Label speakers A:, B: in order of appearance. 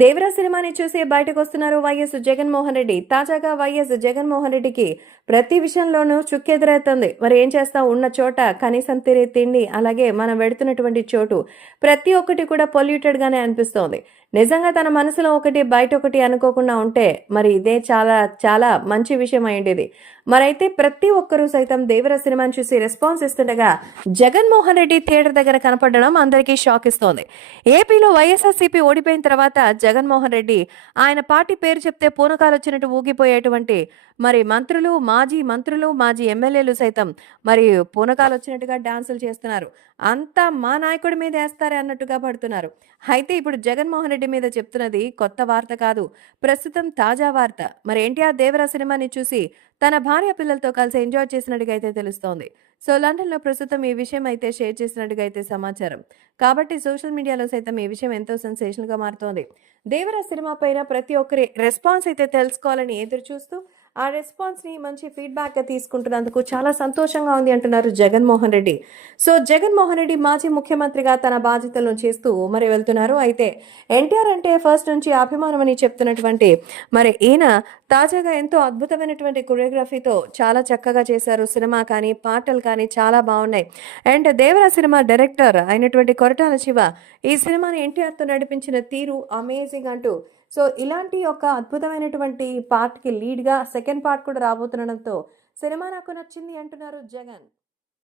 A: దేవరా సినిమాని చూసి బయటకు వస్తున్నారు వైఎస్ జగన్మోహన్ రెడ్డి. తాజాగా వైఎస్ జగన్మోహన్ రెడ్డికి ప్రతి విషయంలోనూ చుక్కెదురవుతుంది మరి ఏం చేస్తా ఉన్న చోట కనీసం తిరిగి తిండి అలాగే మనం వెడుతున్నటువంటి చోటు ప్రతి ఒక్కటి కూడా పొల్యూటెడ్ గానే అనిపిస్తోంది. నిజంగా తన మనసులో ఒకటి బయట ఒకటి అనుకోకుండా ఉంటే మరి ఇదే చాలా చాలా మంచి విషయం అయ్యేది మరైతే ప్రతి ఒక్కరూ సైతం దేవర సినిమాని చూసి రెస్పాన్స్ ఇస్తుండగా జగన్మోహన్ రెడ్డి థియేటర్ దగ్గర కనపడడం అందరికీ షాక్ ఇస్తోంది. ఏపీలో వైఎస్ఆర్సీపీ ఓడిపోయిన తర్వాత జగన్మోహన్ రెడ్డి ఆయన పార్టీ పేరు చెప్తే పూనకాలు వచ్చినట్టు ఊగిపోయేటువంటి మరి మంత్రులు మాజీ మంత్రులు మాజీ ఎమ్మెల్యేలు సైతం మరి పూనకాలు వచ్చినట్టుగా డాన్సులు చేస్తున్నారు. అంతా మా నాయకుడి మీద వేస్తారే అన్నట్టుగా పడుతున్నారు. అయితే ఇప్పుడు జగన్మోహన్ రెడ్డి మీద చెప్తున్నది కొత్త వార్త కాదు. ప్రస్తుతం తాజా వార్త. మరి ఎన్టీఆర్ దేవరా సినిమాని చూసి తన భార్య పిల్లలతో కలిసి ఎంజాయ్ చేసినట్టుగా అయితే తెలుస్తోంది. సో లండన్లో ప్రస్తుతం ఈ విషయం అయితే షేర్ చేసినట్టుగా అయితే సమాచారం. కాబట్టి సోషల్ మీడియాలో సైతం ఈ విషయం ఎంతో సెన్సేషన్గా మారుతోంది. దేవరా సినిమా పైన ప్రతి ఒక్కరి రెస్పాన్స్ అయితే తెలుసుకోవాలని ఎదురు చూస్తూ ఆ రెస్పాన్స్ని మంచి ఫీడ్బ్యాక్గా తీసుకుంటున్నందుకు చాలా సంతోషంగా ఉంది అంటున్నారు జగన్మోహన్ రెడ్డి. సో జగన్మోహన్ రెడ్డి మాజీ ముఖ్యమంత్రిగా తన బాధ్యతలను చేస్తూ మరి వెళ్తున్నారు. అయితే ఎన్టీఆర్ అంటే ఫస్ట్ నుంచి అభిమానం అని చెప్తున్నటువంటి మరి ఈయన తాజాగా ఎంతో అద్భుతమైనటువంటి కొరియోగ్రఫీతో చాలా చక్కగా చేశారు. సినిమా కానీ పాటలు కానీ చాలా బాగున్నాయి. అండ్ దేవరా సినిమా డైరెక్టర్ అయినటువంటి కొరటాల శివ ఈ సినిమాని ఎన్టీఆర్తో నడిపించిన తీరు అమేజింగ్ అంటూ. సో ఇలాంటి ఒక అద్భుతమైనటువంటి పార్ట్కి లీడ్గా సెకండ్ పార్ట్ కూడా రాబోతుండడంతో సినిమా నాకు నచ్చింది అంటున్నారు జగన్.